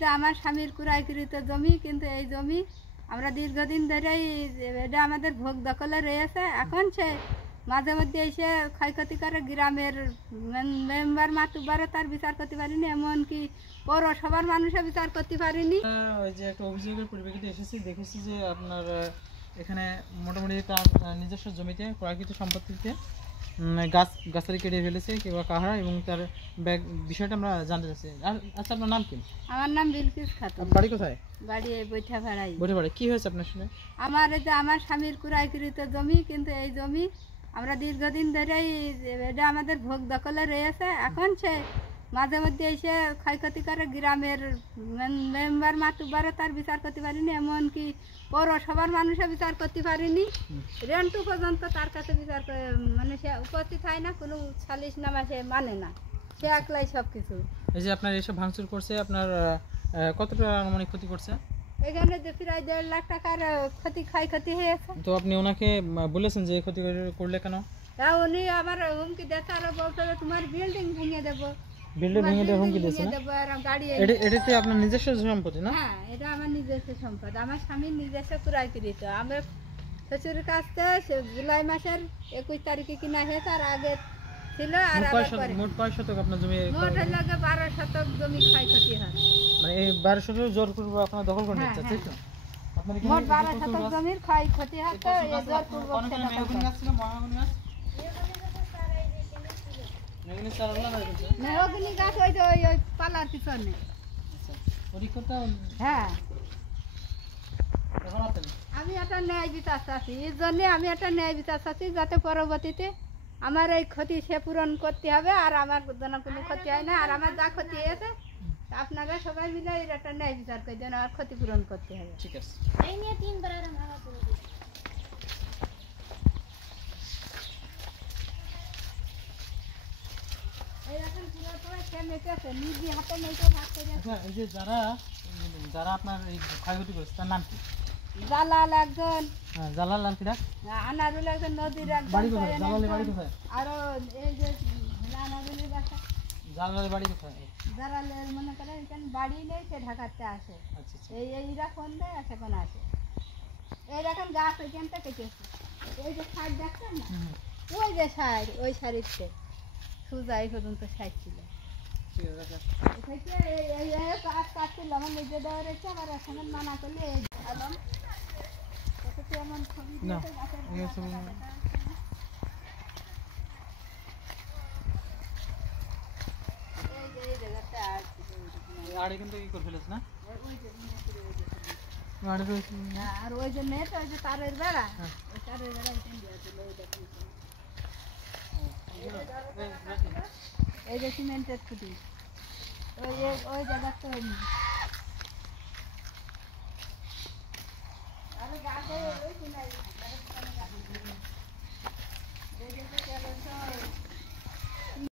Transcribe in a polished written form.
যে আমার স্বামীর ক্রয়কৃত জমি, কিন্তু এই জমি আমরা দীর্ঘদিন ধরেই এটা আমাদের ভোগ দখলে রয়েছে। এখন সে মাঝে মধ্যে এসে ক্ষয়ক্ষতি করে, গ্রামের মেম্বার মাতুব্বারও তার বিচার করতে পারিনি, এমনকি পৌরসভার মানুষও বিচার করতে পারিনি। ওই যে একটা অভিযোগের পরিপ্রেক্ষিতে এসেছি, দেখেছি যে আপনার এখানে মোটামুটি তার নিজস্ব জমিতে ক্রয়কৃত সম্পত্তিতে গাছালি কেটে ফেলেছে কিংবা কাহারা, এবং তার বিষয়টা আমরা জানতে চাচ্ছি। আচ্ছা, আপনার নাম কি? আমার নাম বিলকিস খাতুন। বাড়ি কোথায়? বাড়ি বৈঠা ভাড়াই। বৈঠা ভাড়াই। কি হয়েছে আপনার সাথে? আমার স্বামীর ক্রয়কৃত জমি, কিন্তু এই জমি আমরা দীর্ঘদিন ধরেই এটা আমাদের ভোগ দখলে রয়েছে। এখন সে মাঝে মধ্যে এসে ক্ষয়ক্ষতি করে, গ্রামের মেম্বার মাতুব্বারও তার বিচার করতে পারিনি, এমনকি পৌরসভার মানুষও বিচার করতে পারিনি। রেন্টু পর্যন্ত তার কাছে বিচার করে, মানে সে উপস্থিত হয় না, কোনো সালিশনামা সে মানে না, সে একলাই সব কিছু। এই যে আপনার এসব ভাঙচুর করছে, আপনার কত টাকা আনুমানিক ক্ষতি করছে? এখানে যে প্রায় 1.5 লাখ টাকার ক্ষয়ক্ষতি হয়েছে। তো আপনি ওনাকে বলেছেন যে ক্ষতি করলে কেন? তা উনি আবার হুমকি দিচ্ছে, আরো বলতে তোমার বিল্ডিং ভেঙে দেবো, বিল্ডিং ভেঙে দেবো হুমকি দিচ্ছে না? এটাতে আপনার নিজস্ব সম্পত্তি না? হ্যাঁ, এটা আমার নিজস্ব সম্পদ, আমার স্বামীর নিজস্ব ক্রয়কৃত। আমার শ্বশুরের কাছ থেকে জুলাই মাসের 21 তারিখে কিনা হয়েছে, আর আগে ছিল। আর মোট কয় শতক আপনার জমি? মোট হলো 12 শতক জমি ক্ষয়ক্ষতি হয়। মানে এই 12 শতক জোরপূর্বক আপনারা দখল করে নিচ্ছেন, তাই তো? আপনার এখানে মোট 12 শতক জমির ক্ষয়ক্ষতি হয়, তো এই জোরপূর্বক অনেক মেহগনি গাছ ছিল, মহাগনি গাছ। মেহগনি চারা না করছে? মেহগনি গাছ ওই যে ওই পালার পিছনে। আচ্ছা, পরীক্ষাটা হ্যাঁ, এখন আপনি? আমি একটা ন্যায় বিচার চাচ্ছি, এর জন্য আমি একটা ন্যায় বিচার চাচ্ছি, যাতে পরবর্তীতে আমার এই ক্ষতি সে পূরণ করতে হবে, আর আমার যেন কোনো ক্ষতি হয় না। আর আমার যা ক্ষতি হয়েছে আপনারা সবাই মিলে এর একটা ন্যায় বিচার করে যেন আমার ক্ষতিপূরণ করতে হবে। ঠিক আছে। এই নিয়ে 3 বার আর ভাঙা করে দিই। এই এখন পুরো সবাই মেটেছে, নিজে হাতে মেটে ভাগ করে। আচ্ছা, এই যে যারা আপনার এই ক্ষয়ক্ষতি করেছে তার নাম কি? জালাল একজন, জালাল আর কিরা? আনারুল একজন, নদীর একজন। বাড়ি কোথায়? জালালের বাড়ি কোথায়? আরো এই যে আনারুলের বাসা। জালালের বাড়ি কোথায়? জালালের মনে করেন এখানে বাড়ি নেই, সে ঢাকাতে আসে। আচ্ছা আচ্ছা। এইরা ফোন দেয়, আসে কোন আসে। এই দেখেন গাছ ওইখানটা কেটেছে, এই যে সাইড দেখছেন না, ওই যে সাইড, ওই সাইডে সুজা এই পর্যন্ত সাইড ছিল। গাছ কাটছিল, আমার নিজে দেওয়া রয়েছে, আবার এখন মানা করলে এই আলম এমন ছবি দিয়েছে গাছের। আর এখান থেকে কি করে ফেলেছ না? আর ওই যে নেট, ওই যে তারের বেড়া, ওই তারের বেড়া এই যে সিমেন্টের খুঁটি, ওই জায়গাটা গাছে ওই